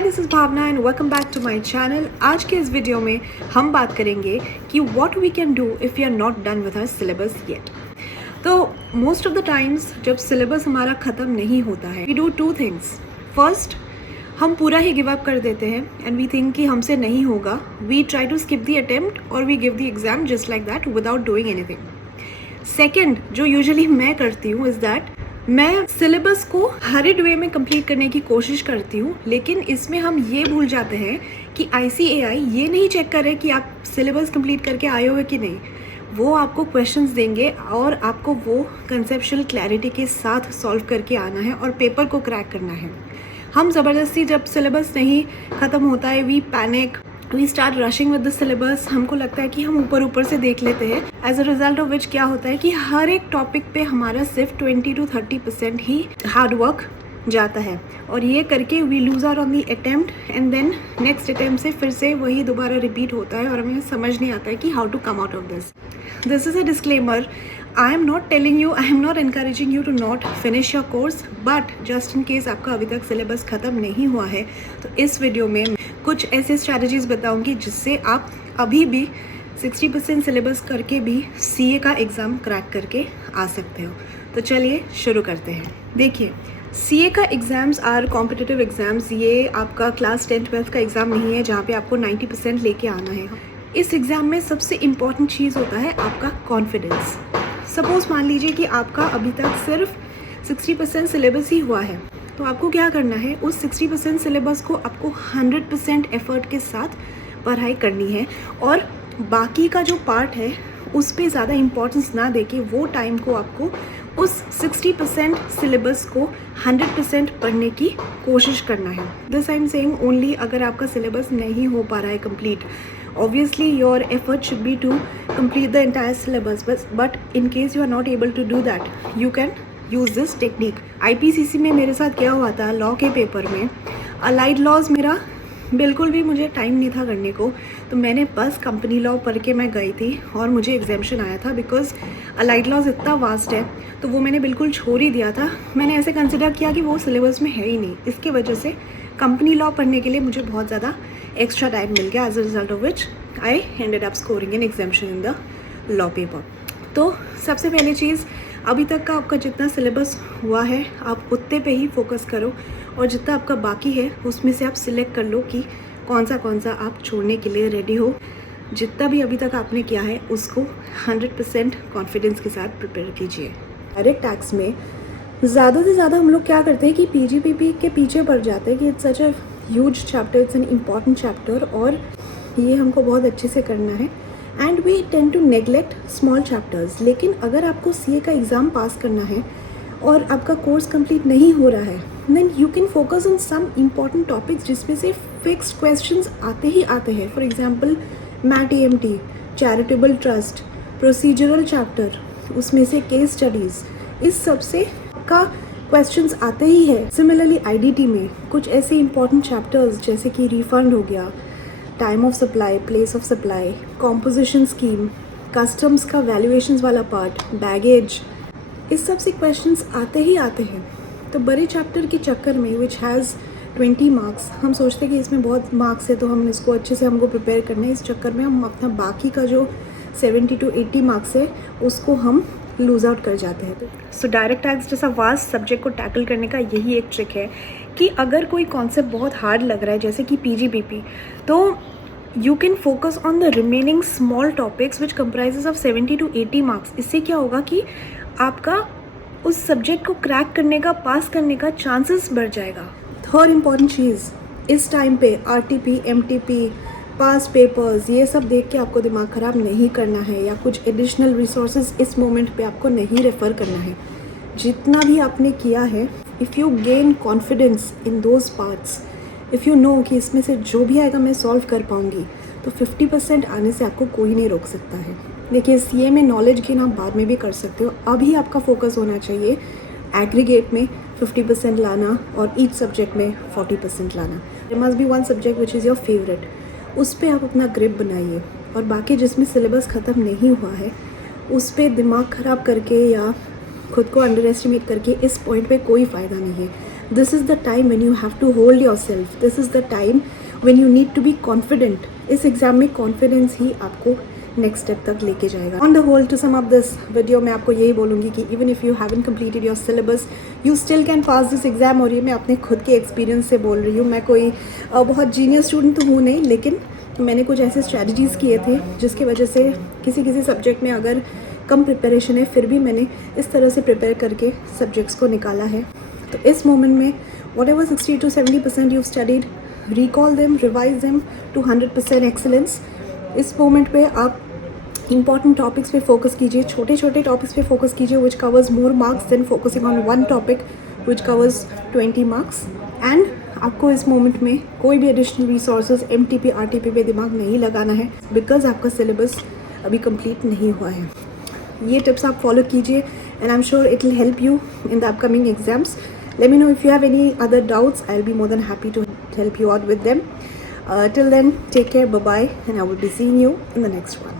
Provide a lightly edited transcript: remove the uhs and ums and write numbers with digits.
Hi, this is Bhavna and welcome back to my channel. आज के इस वीडियो में हम बात करेंगे कि what we can do if we are not done with our syllabus yet. तो मोस्ट ऑफ द टाइम्स जब सिलेबस हमारा ख़त्म नहीं होता है, we do two things. First, हम पूरा ही गिव अप कर देते हैं एंड वी थिंक कि हमसे नहीं होगा। We try to skip the attempt और we give the exam just like that without doing anything. Second, जो यूजुअली मैं करती हूँ इज़ दैट मैं सिलेबस को हरिड वे में कंप्लीट करने की कोशिश करती हूँ, लेकिन इसमें हम ये भूल जाते हैं कि ICAI ये नहीं चेक करे कि आप सिलेबस कंप्लीट करके आए हो कि नहीं। वो आपको क्वेश्चंस देंगे और आपको वो कंसेप्चुअल क्लैरिटी के साथ सॉल्व करके आना है और पेपर को क्रैक करना है। हम ज़बरदस्ती जब सिलेबस नहीं ख़त्म होता है, we panic, we start rushing with the syllabus. हमको लगता है कि हम ऊपर से देख लेते हैं। As a result of which क्या होता है कि हर एक टॉपिक पे हमारा सिर्फ 20 to 30% ही हार्ड वर्क जाता है और ये करके we lose out on the attempt and then next attempt से फिर से वही दोबारा रिपीट होता है और हमें समझ नहीं आता है कि how to come out of this. This is a disclaimer. I am not telling you, I am not encouraging you to not finish your course, but just in case आपका अभी तक सिलेबस ख़त्म नहीं हुआ है तो इस वीडियो में कुछ ऐसे स्ट्रैटेजीज़ बताऊंगी जिससे आप अभी भी 60% सिलेबस करके भी CA का एग्ज़ाम क्रैक करके आ सकते हो। तो चलिए शुरू करते हैं। देखिए, CA का एग्ज़ाम्स आर कॉम्पिटिटिव एग्ज़ाम्स। ये आपका क्लास 10-12 का एग्ज़ाम नहीं है जहाँ पे आपको 90% लेके आना है। इस एग्ज़ाम में सबसे इम्पॉर्टेंट चीज़ होता है आपका कॉन्फिडेंस। सपोज़ मान लीजिए कि आपका अभी तक सिर्फ 60% सिलेबस ही हुआ है, तो आपको क्या करना है, उस 60% सिलेबस को आपको 100% एफर्ट के साथ पढ़ाई करनी है और बाकी का जो पार्ट है उस पे ज़्यादा इम्पोर्टेंस ना देके वो टाइम को आपको उस 60% सिलेबस को 100% पढ़ने की कोशिश करना है। This I am saying only अगर आपका सिलेबस नहीं हो पा रहा है complete. Obviously your effort should be to complete the entire syllabus, but in case you are not able to do that, you can use this technique. IPCC में मेरे साथ क्या हुआ था, लॉ के पेपर में अलाइड लॉज मेरा बिल्कुल भी मुझे टाइम नहीं था करने को, तो मैंने बस कंपनी लॉ पढ़ के मैं गई थी और मुझे एग्जामेशन आया था। बिकॉज अलाइड लॉज इतना वास्ट है तो वो मैंने बिल्कुल छोड़ ही दिया था। मैंने ऐसे कंसिडर किया कि वो सिलेबस में है ही नहीं। इसके वजह से कंपनी लॉ पढ़ने के लिए मुझे बहुत ज़्यादा एक्स्ट्रा टाइम मिल गया, as a result of which I ended up scoring an examination in the law paper. तो सबसे पहली चीज़, अभी तक का आपका जितना सिलेबस हुआ है आप उतने पे ही फोकस करो और जितना आपका बाकी है उसमें से आप सिलेक्ट कर लो कि कौन सा आप छोड़ने के लिए रेडी हो। जितना भी अभी तक आपने किया है उसको 100% कॉन्फिडेंस के साथ प्रिपेयर कीजिए। डायरेक्ट टैक्स में ज़्यादा से ज़्यादा हम लोग क्या करते हैं कि PGPP के पीछे पड़ जाते हैं कि it's such a huge chapter, it's an important chapter और ये हमको बहुत अच्छे से करना है and we tend to neglect small chapters. लेकिन अगर आपको CA का एग्ज़ाम पास करना है और आपका कोर्स कंप्लीट नहीं हो रहा है, then you can focus on some important topics जिसमें से फिक्स्ड क्वेश्चंस आते ही आते हैं। For example mat EMT, charitable trust, procedural chapter, उसमें से केस स्टडीज़, इस सब से का क्वेश्चंस आते ही है। सिमिलरली IDT में कुछ ऐसे इंपॉर्टेंट चैप्टर्स जैसे कि रिफंड हो गया, time of supply, place of supply, composition scheme, customs का वैल्यूएशंस वाला पार्ट, बैगेज, इस सब से क्वेश्चंस आते ही आते हैं। तो बड़े चैप्टर के चक्कर में विच हैज़ 20 मार्क्स, हम सोचते हैं कि इसमें बहुत मार्क्स है तो हम इसको अच्छे से हमको प्रिपेयर करना है। इस चक्कर में हम अपना बाकी का जो 70 to 80 मार्क्स है उसको हम लूज आउट कर जाते हैं। सो डायरेक्ट टैक्स जैसा वास्ट सब्जेक्ट को टैकल करने का यही एक ट्रिक है कि अगर कोई कॉन्सेप्ट बहुत हार्ड लग रहा है जैसे कि PGPP, तो you can focus on the remaining small topics which comprises of 70 to 80 marks. इससे क्या होगा कि आपका उस सब्जेक्ट को क्रैक करने का, पास करने का चांसेस बढ़ जाएगा। थर्ड इम्पॉर्टेंट चीज़, इस टाइम पे RTP, MTP, पास पेपर्स, ये सब देख के आपको दिमाग ख़राब नहीं करना है या कुछ एडिशनल रिसोर्सेज इस मोमेंट पे आपको नहीं रेफ़र करना है। जितना भी आपने किया है, if you gain confidence in those parts, if you know कि इसमें से जो भी आएगा मैं सॉल्व कर पाऊँगी, तो 50% आने से आपको कोई नहीं रोक सकता है। देखिए, CA में नॉलेज गेन आप बाद में भी कर सकते हो। अभी आपका फोकस होना चाहिए एग्रीगेट में 50% लाना और ईच सब्जेक्ट में 40% लाना। There must be one subject which is your favourite, उस पर आप अपना ग्रिप बनाइए और बाकी जिसमें सिलेबस ख़त्म नहीं हुआ है उस पर दिमाग ख़राब करके या खुद को अंडर एस्टिमेट करके इस पॉइंट पे कोई फ़ायदा नहीं है। This is the time when you have to hold yourself, this is the time when you need to be confident. इस एग्ज़ाम में कॉन्फिडेंस ही आपको नेक्स्ट स्टेप तक लेके जाएगा. On the whole, to sum up this video, मैं आपको यही बोलूँगी कि even if you haven't completed your syllabus, you still can pass this exam. और ये मैं अपने खुद के एक्सपीरियंस से बोल रही हूँ. मैं कोई बहुत जीनियस स्टूडेंट तो हूँ नहीं, लेकिन मैंने कुछ ऐसे स्ट्रैटेजीज़ किए थे जिसकी वजह से किसी सब्जेक्ट में अगर कम प्रिपरेशन है, फिर भी मैंने इस तरह से प्रिपेयर करके सब्जेक्ट्स को निकाला है. तो इस मोमेंट में whatever 60 to 70% you've studied, recall them, revise them to 100% excellence. इस मोमेंट पे आप इंपॉर्टेंट टॉपिक्स पे फोकस कीजिए, छोटे छोटे टॉपिक्स पे फोकस कीजिए which covers more marks than focusing on one topic which covers 20 marks. And आपको इस मोमेंट में कोई भी एडिशनल रिसोर्सेज MTP RTP पे दिमाग नहीं लगाना है, बिकॉज आपका सिलेबस अभी कंप्लीट नहीं हुआ है. ये टिप्स आप फॉलो कीजिए and I am sure it will help you in the upcoming exams. Let me know if you have any other doubts. I'll be more than happy to help you out with them. Till then, take care, bye-bye, and I will be seeing you in the next one.